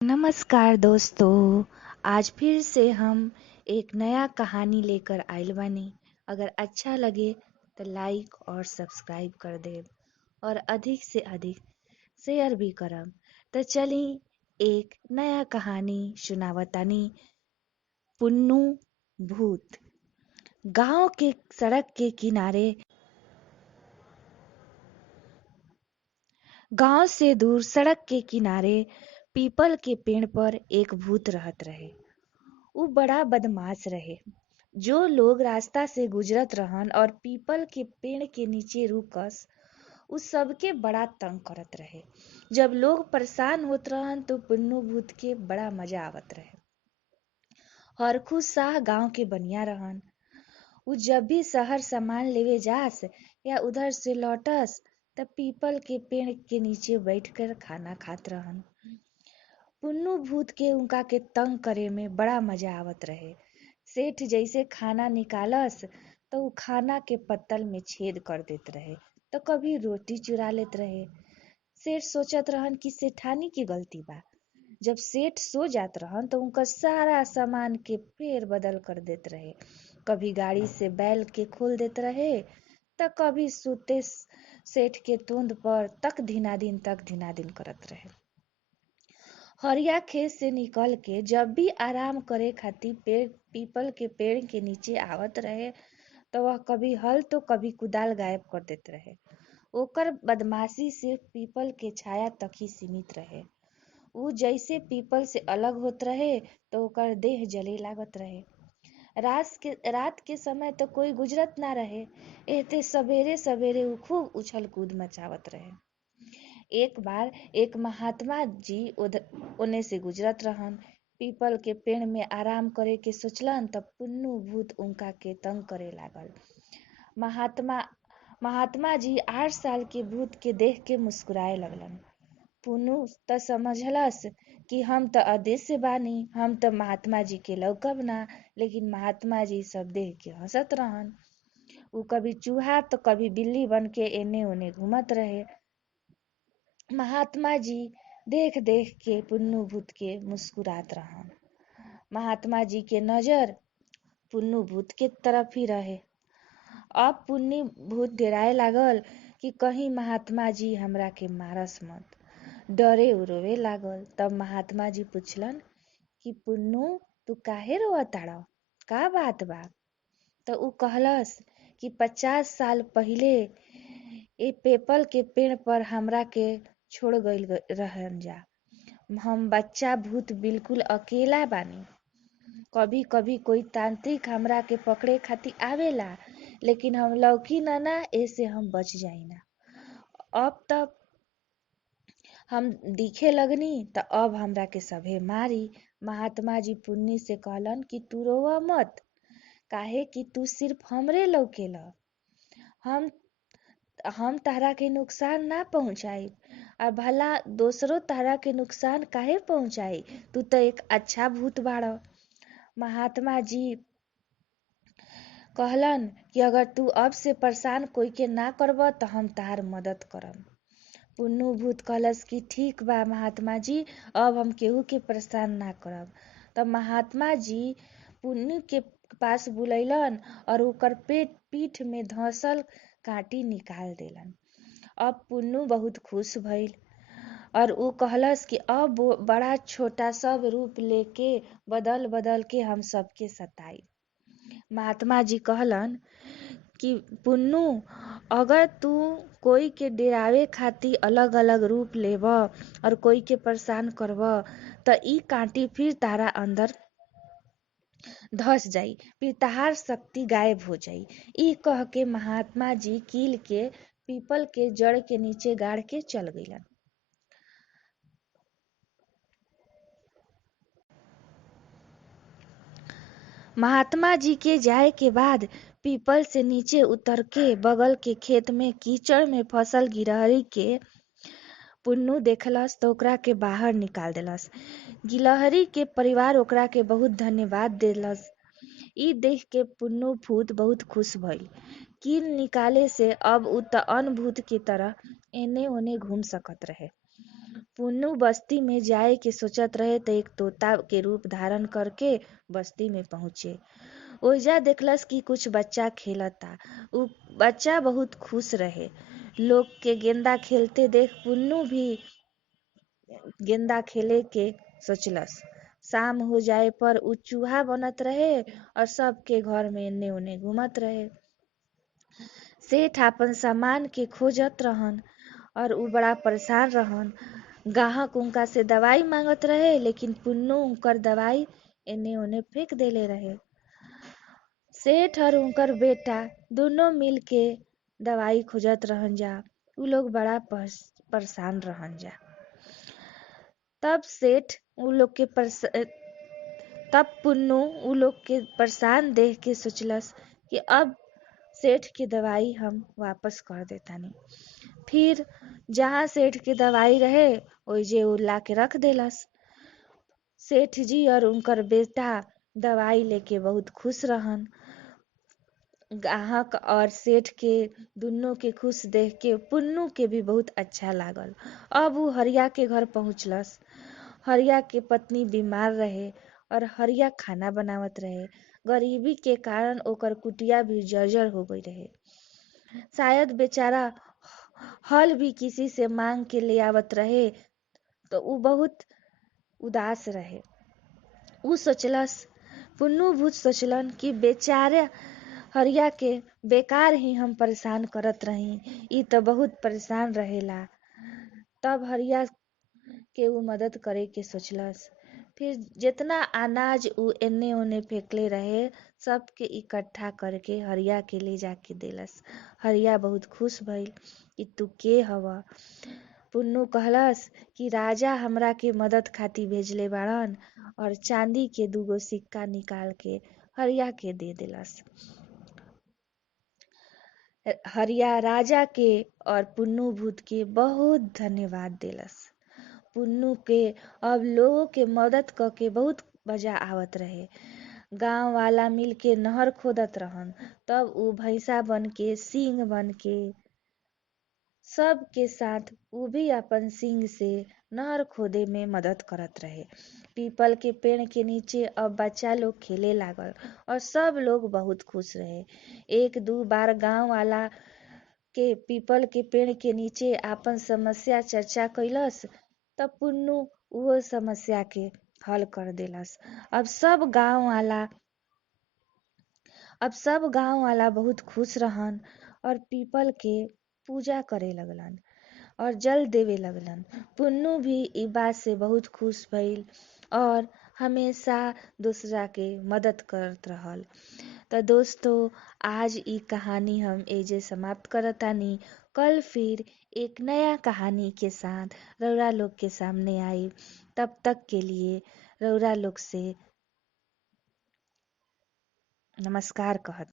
नमस्कार दोस्तों। आज फिर से हम एक नया कहानी लेकर आइल बानी। अगर अच्छा लगे तो लाइक और सब्सक्राइब कर देव और अधिक से अधिक शेयर भी करब। तो चली एक नया कहानी सुनावतानी। पुन्नू भूत। गांव के सड़क के किनारे, गांव से दूर सड़क के किनारे पीपल के पेड़ पर एक भूत रहत रहे। उ बड़ा बदमाश रहे। जो लोग रास्ता से गुजरत रहन और पीपल के पेड़ के नीचे रुकस, उ सबके बड़ा तंग करत रहे। जब लोग परेशान होत रहन तो पुन्नू भूत के बड़ा मजा आवत रहे। हरखू शाह गांव के बनिया रहन। उ जब भी शहर सामान लेवे जास या उधर से लौटस तब पीपल के पेड़ के नीचे बैठकर खाना खात रहन। पुन्नू भूत के उनका के तंग करे में बड़ा मजा आवत रहे। सेठ जैसे खाना निकालस तो उ खाना के पत्तल में छेद कर देत रहे, तो कभी रोटी चुरा लेत रहे। सेठ सोचत रहन कि सेठानी की गलती बा। जब सेठ सो जात रहन तो उनका सारा सामान के फेर बदल कर देत रहे। कभी गाड़ी से बैल के खोल देत रहे तो कभी सुते सेठ के तोंद पर तक धिनादिन करत रहे। हरिया खेत से निकल के जब भी आराम करे खातिर पीपल के पेड़ के नीचे आवत रहे तो वह कभी हल तो कभी कुदाल गायब कर देत रहे। ओकर बदमाशी सिर्फ पीपल के छाया तक ही सीमित रहे। उ जैसे पीपल से अलग होत रहे तो ओकर देह जले लागत रहे। रात के समय तो कोई गुजरत ना रहे। एते सवेरे सवेरे उ खूब उछल कूद मचावत रहे। एक बार एक महात्मा जी ओने से गुजरत रहन। पीपल के पेड़ में आराम करे के सोचलन तब पुन्नू भूत उनका के तंग करे लागल। महात्मा महात्मा जी 8 साल के भूत के देख के मुस्कुराए लगलन। पुन्नू त समझलस कि हम त अदृश्य बानी, हम त महात्मा जी के लौकब ना। लेकिन महात्मा जी सब देख के हंसत रहन। उ कभी चूहा तो कभी बिल्ली बन के एने ओने घूमत रहे। महात्मा जी देख देख के पुन्नू भूत के मुस्कुरात रहन। महात्मा जी के नजर पुन्नू भूत के तरफ ही रहे। अब पुन्नी भूत डेराए लागल कि कहीं महात्मा जी हमरा के मारस मत। डरे रोवे लागल। तब महात्मा जी पूछलन कि पुन्नू तू काहे रोवताड़, का बात बा? तो उ कहलस कि 50 साल पहिले ए पीपल के पेड़ पर हमरा के छोड़ गइल रहन जा। हम बच्चा भूत बिल्कुल अकेला बानी। कभी कभी कोई तांत्रिक हमरा के पकड़े खातिर आवेला, लेकिन हम लौकी ना ऐसे हम बच जाइना। अब तब हम दिखे लगनी त अब हमरा के सभे मारी। महात्मा जी पुन्नी से कहलन कि तू रोवा मत, काहे कि तू सिर्फ हमरे लौकेला। हम तहरा के नुकसान ना पहुंचाई और भला दोसरो तहरा के नुकसान काहे पहुंचाई। तू तो एक अच्छा भूत बाड़। महात्मा जी कहलन कि अगर तू अब से परेशान कोई के ना करब तो हम तहार मदद करब। पुन्नू भूत कहलस कि ठीक बा महात्मा जी, अब हम केहू के परेशान ना करब। तब महात्मा जी पुन्नू के पास बुलैलन और ओकर पीठ में धंसल कांटी निकाल देलन। अब पुन्नू बहुत खुश भइल और उ कहलस कि अब बड़ा छोटा सब रूप लेके बदल बदल के हम सबके सताई। महात्मा जी कहलन कि पुन्नू, अगर तू कोई के डरावे खातिर अलग अलग रूप लेब और कोई के परेशान करब त ई कांटी फिर तारा अंदर धस जाई, फिर तहार शक्ति गायब हो जाई। ई कह के महात्मा जी कील के पीपल के जड़ के नीचे गाड़ के चल गइलन। महात्मा जी के जाए के बाद पीपल से नीचे उतर के बगल के खेत में कीचड़ में फसल गिलहरी के पुन्नू देखलस तो ओकरा के बाहर निकाल देलस। गिलहरी के परिवार ओकरा के बहुत धन्यवाद देलस। ई देख के पुन्नू भूत बहुत खुश भइल। कील निकाले से अब उ त अनभूत की तरह एने ओने घूम सकत रहे। पुन्नू बस्ती में जाए के सोचत रहे तो एक तोता के रूप धारण करके बस्ती में पहुँचे। ओइजा देखलस कि कुछ बच्चा खेलता। उ बच्चा बहुत खुश रहे। लोग के गेंदा खेलते देख पुन्नू भी गेंदा खेले के सोचलस। शाम हो जाए पर उ चूहा बनत रहे और सबके घर में एने ओने घूमत रहे। सेठ आपन सामान के खोजत रहन और उ बड़ा परेशान रहन। ग्राहक उनका से दवाई मांगत रहे लेकिन पुन्नू उनकर दवाई एने ओने फेंक देले रहे। सेठ और उनकर बेटा दोनों मिल के दवाई खोजत रहन जा। उ लोग बड़ा परेशान रहन जा। तब सेठ उ लोग के तब पुन्नू उ लोग के परेशान देख के सोचलस कि अब सेठ की दवाई हम वापस कर देतानी। फिर जहाँ सेठ के दवाई रहे ओइजे उ ला के रख देलस। सेठ जी और उनकर बेटा दवाई लेके बहुत खुश रहन। ग्राहक और सेठ के दुनों के खुश देख के पुन्नू के भी बहुत अच्छा लागल। अब उ हरिया के घर पहुँचलस। हरिया के पत्नी बीमार रहे और हरिया खाना बनावत रहे। गरीबी के कारण ओकर कुटिया भी जर्जर हो गई रहे। शायद बेचारा हल भी किसी से मांग के ले आवत रहे तो उ बहुत उदास रहे। उ सोचलस पुन्नू भूत सोचलन कि बेचारे हरिया के बेकार ही हम परेशान करत रही। ई तो बहुत परेशान रहेला। तब हरिया के उ मदद करे के सोचलस। फिर जितना अनाज उ एने ओने फेंकले रहे सबके इकट्ठा करके हरिया के ले जाके देलस। हरिया बहुत खुश भइल कि तू के हवा। पुन्नू कहलस कि राजा हमरा के मदद खातिर भेजले बाड़न और चांदी के 2 सिक्का निकाल के हरिया के दे देलस। हरिया राजा के और पुन्नू भूत के बहुत धन्यवाद देलस। पुन्नू के अब लोगों के मदद क के बहुत मजा आवत रहे। गांव वाला मिल के नहर खोदत रहन। तब उ भैंसा बन के सींग बन के सब के साथ उ भी अपन सींग से नहर खोदे में मदद करत रहे। पीपल के पेड़ के नीचे अब बच्चा लोग खेले लागल और सब लोग बहुत खुश रहे। 1-2 बार गांव वाला के पीपल के पेड़ के नीचे आपन समस्या चर्चा कैलस तब पुन्नू उहो समस्या के हल कर देलस। अब सब गांव वाला बहुत खुश रहन और पीपल के पूजा करे लगलन और जल देवे लगलन। पुन्नू भी ई बात से बहुत खुश भइल और हमेशा दूसरा के मदद करत रहल। तो दोस्तों आज ई कहानी हम एजे समाप्त करतानी। कल फिर एक नया कहानी के साथ रौरा लोग के सामने आई। तब तक के लिए रौरा लोग से नमस्कार कहत।